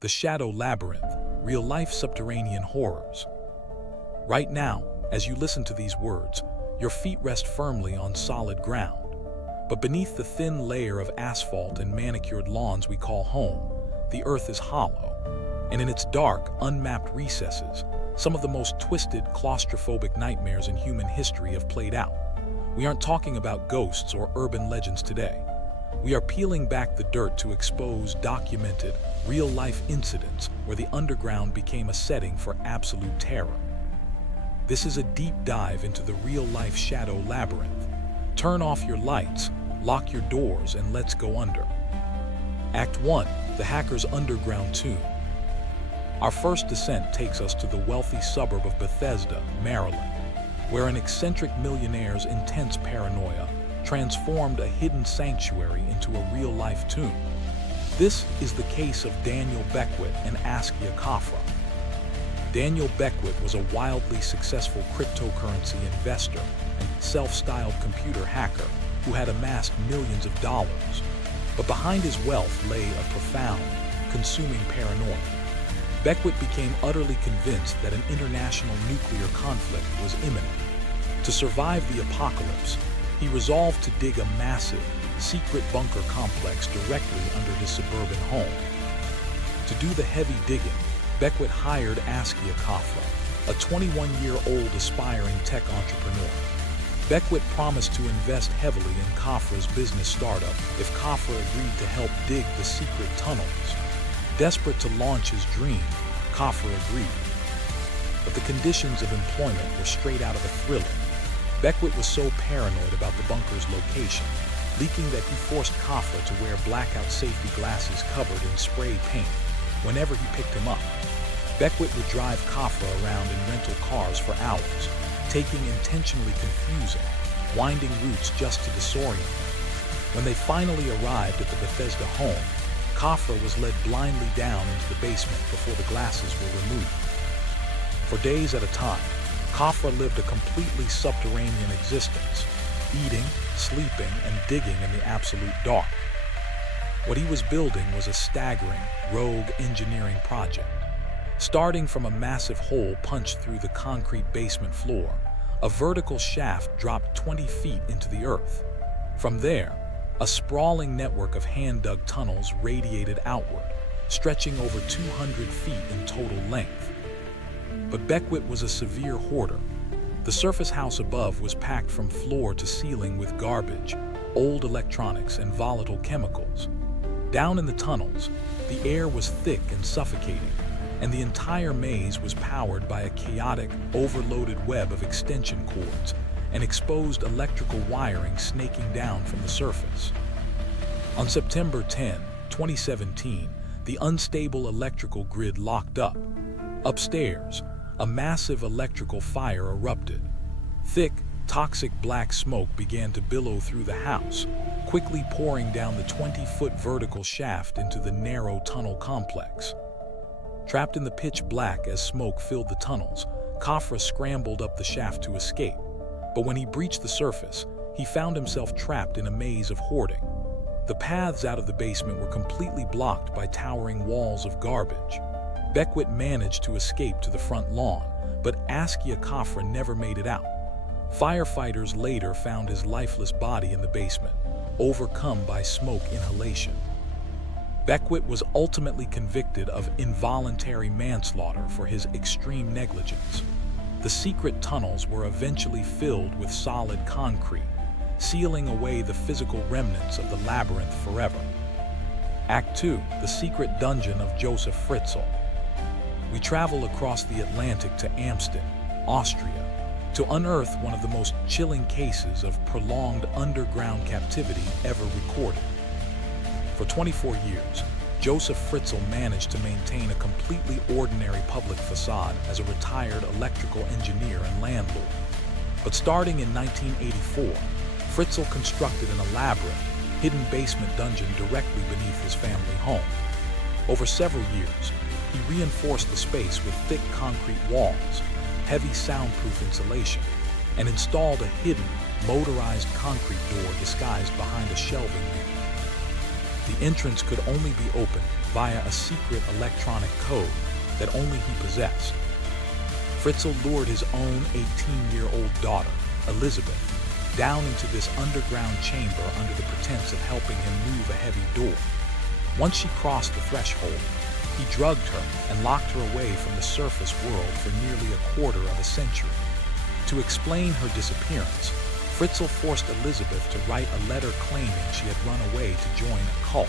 The Shadow Labyrinth, real-life subterranean horrors. Right now, as you listen to these words, your feet rest firmly on solid ground. But beneath the thin layer of asphalt and manicured lawns we call home, the earth is hollow. And in its dark, unmapped recesses, some of the most twisted, claustrophobic nightmares in human history have played out. We aren't talking about ghosts or urban legends today. We are peeling back the dirt to expose documented, real-life incidents where the underground became a setting for absolute terror. This is a deep dive into the real-life Shadow Labyrinth. Turn off your lights, lock your doors, and let's go under. Act 1. The Hacker's Underground Tomb. Our first descent takes us to the wealthy suburb of Bethesda, Maryland, where an eccentric millionaire's intense paranoia transformed a hidden sanctuary into a real-life tomb. This is the case of Daniel Beckwith and Askia Khafra. Daniel Beckwith was a wildly successful cryptocurrency investor and self-styled computer hacker who had amassed millions of dollars. But behind his wealth lay a profound, consuming paranoia. Beckwith became utterly convinced that an international nuclear conflict was imminent. To survive the apocalypse, he resolved to dig a massive, secret bunker complex directly under his suburban home. To do the heavy digging, Beckwith hired Askia Khafra, a 21-year-old aspiring tech entrepreneur. Beckwith promised to invest heavily in Khafra's business startup if Khafra agreed to help dig the secret tunnels. Desperate to launch his dream, Khafra agreed. But the conditions of employment were straight out of a thriller. Beckwith was so paranoid about the bunker's location, leaking that he forced Khafra to wear blackout safety glasses covered in spray paint whenever he picked him up. Beckwith would drive Khafra around in rental cars for hours, taking intentionally confusing, winding routes just to disorient him. When they finally arrived at the Bethesda home, Khafra was led blindly down into the basement before the glasses were removed. For days at a time, Khafra lived a completely subterranean existence, eating, sleeping, and digging in the absolute dark. What he was building was a staggering, rogue engineering project. Starting from a massive hole punched through the concrete basement floor, a vertical shaft dropped 20 feet into the earth. From there, a sprawling network of hand-dug tunnels radiated outward, stretching over 200 feet in total length. But Beckwith was a severe hoarder. The surface house above was packed from floor to ceiling with garbage, old electronics, and volatile chemicals. Down in the tunnels, the air was thick and suffocating, and the entire maze was powered by a chaotic, overloaded web of extension cords and exposed electrical wiring snaking down from the surface. On September 10, 2017, the unstable electrical grid locked up. Upstairs, a massive electrical fire erupted. Thick, toxic black smoke began to billow through the house, quickly pouring down the 20-foot vertical shaft into the narrow tunnel complex. Trapped in the pitch black as smoke filled the tunnels, Khafra scrambled up the shaft to escape. But when he breached the surface, he found himself trapped in a maze of hoarding. The paths out of the basement were completely blocked by towering walls of garbage. Beckwith managed to escape to the front lawn, but Askia Khafra never made it out. Firefighters later found his lifeless body in the basement, overcome by smoke inhalation. Beckwith was ultimately convicted of involuntary manslaughter for his extreme negligence. The secret tunnels were eventually filled with solid concrete, sealing away the physical remnants of the labyrinth forever. Act 2. The Secret Dungeon of Josef Fritzl. We travel across the Atlantic to Amsterdam, Austria, to unearth one of the most chilling cases of prolonged underground captivity ever recorded. For 24 years, Josef Fritzl managed to maintain a completely ordinary public facade as a retired electrical engineer and landlord. But starting in 1984, Fritzl constructed an elaborate, hidden basement dungeon directly beneath his family home. Over several years, he reinforced the space with thick concrete walls, heavy soundproof insulation, and installed a hidden, motorized concrete door disguised behind a shelving unit. The entrance could only be opened via a secret electronic code that only he possessed. Fritzl lured his own 18-year-old daughter, Elizabeth, down into this underground chamber under the pretense of helping him move a heavy door. Once she crossed the threshold, he drugged her and locked her away from the surface world for nearly a quarter of a century. To explain her disappearance, Fritzl forced Elizabeth to write a letter claiming she had run away to join a cult.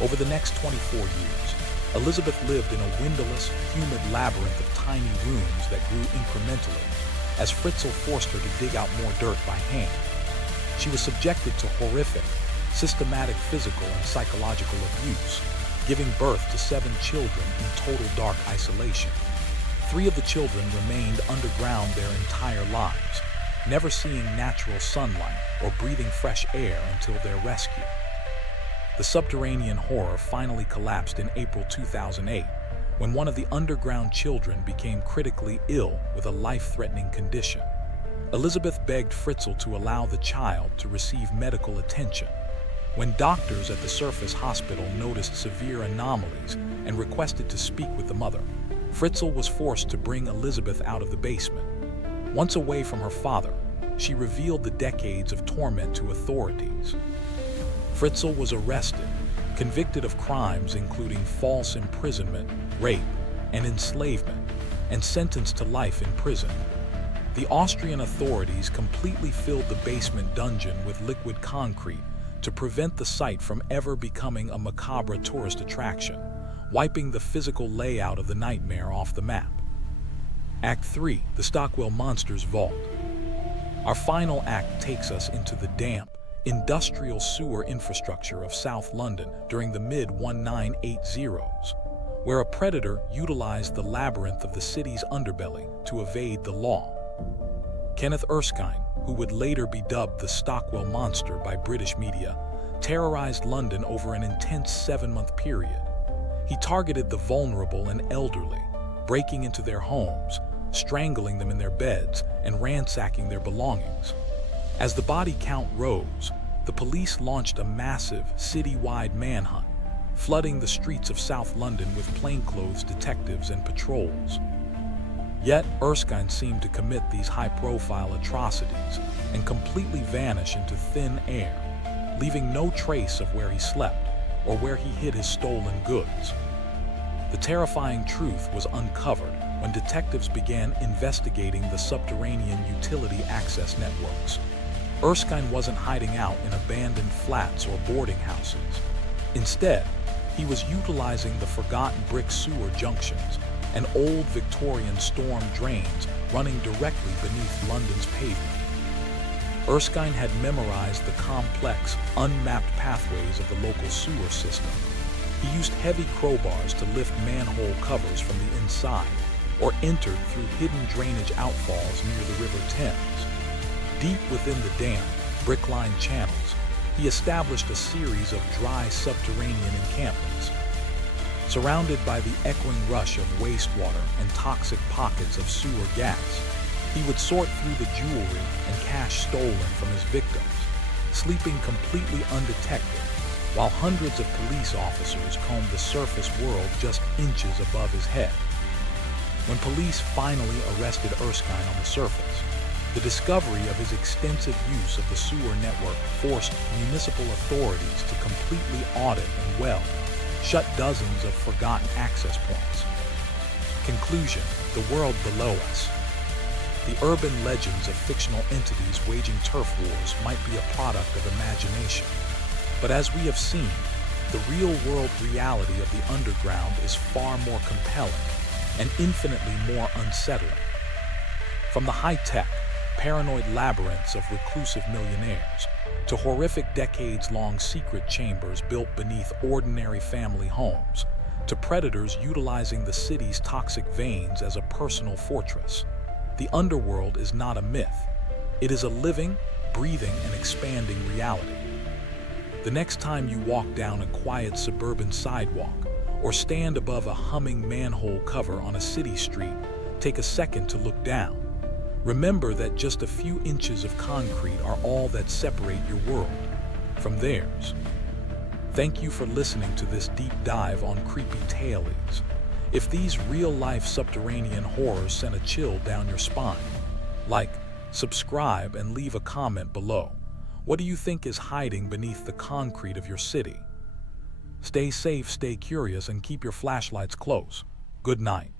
Over the next 24 years, Elizabeth lived in a windowless, humid labyrinth of tiny rooms that grew incrementally as Fritzl forced her to dig out more dirt by hand. She was subjected to horrific, systematic physical and psychological abuse, giving birth to 7 children in total dark isolation. 3 of the children remained underground their entire lives, never seeing natural sunlight or breathing fresh air until their rescue. The subterranean horror finally collapsed in April 2008, when one of the underground children became critically ill with a life-threatening condition. Elizabeth begged Fritzl to allow the child to receive medical attention. When doctors at the surface hospital noticed severe anomalies and requested to speak with the mother, Fritzl was forced to bring Elizabeth out of the basement. Once away from her father, she revealed the decades of torment to authorities. Fritzl was arrested, convicted of crimes including false imprisonment, rape, and enslavement, and sentenced to life in prison. The Austrian authorities completely filled the basement dungeon with liquid concrete to prevent the site from ever becoming a macabre tourist attraction, wiping the physical layout of the nightmare off the map. Act 3, the Stockwell Monsters Vault. Our final act takes us into the damp, industrial sewer infrastructure of South London during the mid-1980s, where a predator utilized the labyrinth of the city's underbelly to evade the law. Kenneth Erskine, who would later be dubbed the Stockwell Monster by British media, terrorized London over an intense 7-month period. He targeted the vulnerable and elderly, breaking into their homes, strangling them in their beds, and ransacking their belongings. As the body count rose, the police launched a massive, city-wide manhunt, flooding the streets of South London with plainclothes detectives and patrols. Yet, Erskine seemed to commit these high-profile atrocities and completely vanish into thin air, leaving no trace of where he slept or where he hid his stolen goods. The terrifying truth was uncovered when detectives began investigating the subterranean utility access networks. Erskine wasn't hiding out in abandoned flats or boarding houses. Instead, he was utilizing the forgotten brick sewer junctions and old Victorian storm drains running directly beneath London's pavement. Erskine had memorized the complex, unmapped pathways of the local sewer system. He used heavy crowbars to lift manhole covers from the inside, or entered through hidden drainage outfalls near the River Thames. Deep within the damp, brick-lined channels, he established a series of dry subterranean encampments. Surrounded by the echoing rush of wastewater and toxic pockets of sewer gas, he would sort through the jewelry and cash stolen from his victims, sleeping completely undetected, while hundreds of police officers combed the surface world just inches above his head. When police finally arrested Erskine on the surface, the discovery of his extensive use of the sewer network forced municipal authorities to completely audit and shut dozens of forgotten access points. Conclusion: the world below us. The urban legends of fictional entities waging turf wars might be a product of imagination. But as we have seen, the real-world reality of the underground is far more compelling and infinitely more unsettling. From the high-tech, paranoid labyrinths of reclusive millionaires to horrific decades-long secret chambers built beneath ordinary family homes, to predators utilizing the city's toxic veins as a personal fortress, the underworld is not a myth. It is a living, breathing, and expanding reality. The next time you walk down a quiet suburban sidewalk or stand above a humming manhole cover on a city street, take a second to look down. Remember that just a few inches of concrete are all that separate your world from theirs. Thank you for listening to this deep dive on creepy tailies. If these real-life subterranean horrors sent a chill down your spine, like, subscribe, and leave a comment below. What do you think is hiding beneath the concrete of your city? Stay safe, stay curious, and keep your flashlights close. Good night.